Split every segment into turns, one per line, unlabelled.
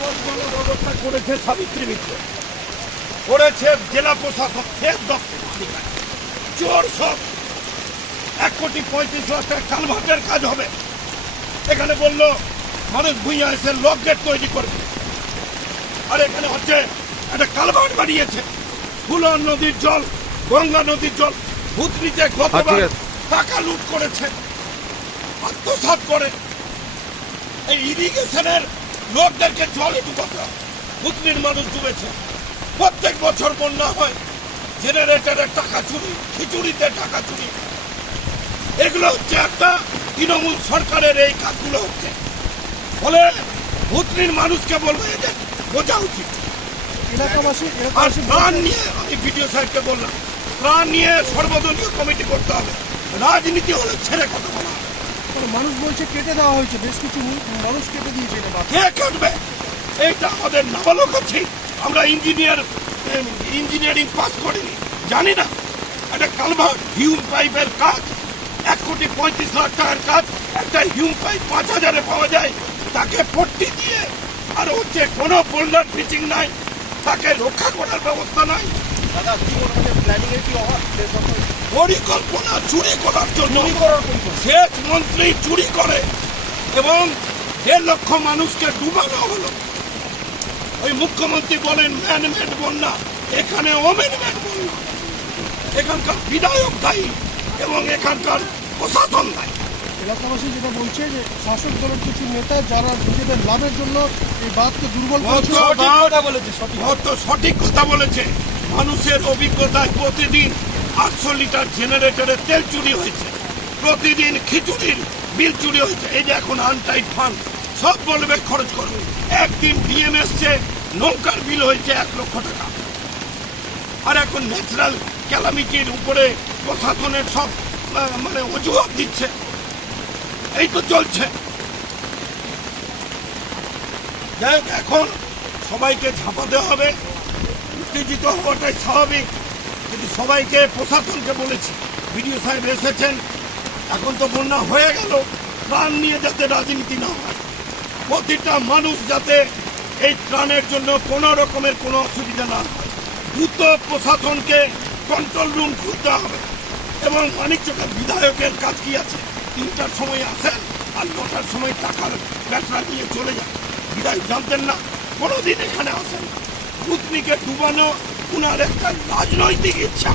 কতবার ব্যবস্থা করেছে সাবিত্রী মিত্র করেছে জেলা প্রশাসক ফের দপ্তর চোর সব। এক কোটি পঁয়ত্রিশ লাখ টাকা কালভার্টের কাজ হবে। এখানে বলল মানুষ ভুইয়া এসে লক গেট তৈরি করবে। আর এখানে হচ্ছে একটা কালভার্ট বানিয়েছে। ফুলন নদীর জল গঙ্গা নদীর জল ভুতনিতে গতবার টাকা লুট করেছে। আত্মসাৎ করে। এই ইরিগেশনের লোকদেরকে জলে ডুবাতে হবে ভুতনির মানুষ ডুবেছে। প্রত্যেক বছর বন্যা হয়। জেনারেটরের টাকা চুরি খিচুড়িতে টাকা চুরি। এগুলো হচ্ছে একটা তৃণমূল সরকারের এই কাজগুলো হচ্ছে। ফলে ভুতনির মানুষকে বলব এদের বোঝা উচিত।
এলাকাবাসী
আর প্রাণ নিয়ে আমি ভিডিও সাহেবকে বললাম প্রাণ নিয়ে সর্বদলীয় কমিটি করতে হবে। রাজনীতি হলে ছেড়ে কথা হবে।
মানুষ বলছে কেটে দেওয়া হয়েছে, বেশ কিছু মানুষ কেটে দিয়েছে।
কে কাটবে? এইটা আমাদের নাবালক আছে আমরা ইঞ্জিনিয়ার ইঞ্জিনিয়ারিং পাস করিনি, জানি না। একটা কালভার্ট হিউম পাইপের কাজ, এক কোটি পঁয়ত্রিশ লাখ টাকার কাজ, একটা হিউম পাইপ পাঁচ হাজারে পাওয়া যায়। তাকে পট্টি দিয়ে, আর হচ্ছে কোনো বোল্ডার ফিচিং নাই, তাকে রক্ষা করার ব্যবস্থা নাই। পরিকল্পনা চুরি করার জন্য সেচ মন্ত্রী চুরি করে এবং দেড় লক্ষ মানুষকে ডুবানো হলো। ওই মুখ্যমন্ত্রী বলেন ম্যানমেড বন্যা এখানে ওমেনমেড বন্যা। এখানকার বিধায়ক দায়ী এবং এখানকার প্রশাসন দায়ী।
এলাকাবাসী যেটা বলছে যে শাসক দলের কিছু নেতা যারা নিজেদের লাভের জন্য এই বাঁধকে দুর্বল করেছে
কত সঠিক কথা বলেছে। মানুষের অভিজ্ঞতায় প্রতিদিন আটশো লিটার জেনারেটরের তেল চুরি হয়েছে। প্রতিদিন খিচুড়ির বিল চুরি হয়েছে। এই যে এখন আনটাইট ফান্ড সব বলবে খরচ করবে একদিন ডিএম এসছে, নৌকার বিল হয়েছে এক লক্ষ টাকা। আর এখন ন্যাচারাল ক্যালামিটির উপরে প্রশাসনের সব মানে অজুহাত দিচ্ছে। এই তো চলছে। যাই এখন সবাইকে ঝাঁপাতে হবে। উত্তেজিত হওয়াটাই স্বাভাবিক। কিন্তু সবাইকে প্রশাসনকে বলেছি, বিডিও সাহেব এসেছেন, এখন তো বন্যা হয়ে গেল প্রাণ নিয়ে যাতে রাজনীতি না হয়। প্রতিটা মানুষ যাতে এই ত্রাণের জন্য কোনো রকমের কোনো অসুবিধা না দ্রুত প্রশাসনকে কন্ট্রোল রুম খুলতে হবে। এবং মানিকচকের বিধায়কের কাজ কি আছে? তিনটার সময় আসেন, আর নটার সময় টাকার ব্যাটরা নিয়ে চলে যান। বিধায়ক জানতেন না, কোনোদিন এখানে আসেন ভূতনিকে ডুবানো উনার একটা রাজনৈতিক ইচ্ছা।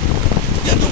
কিন্তু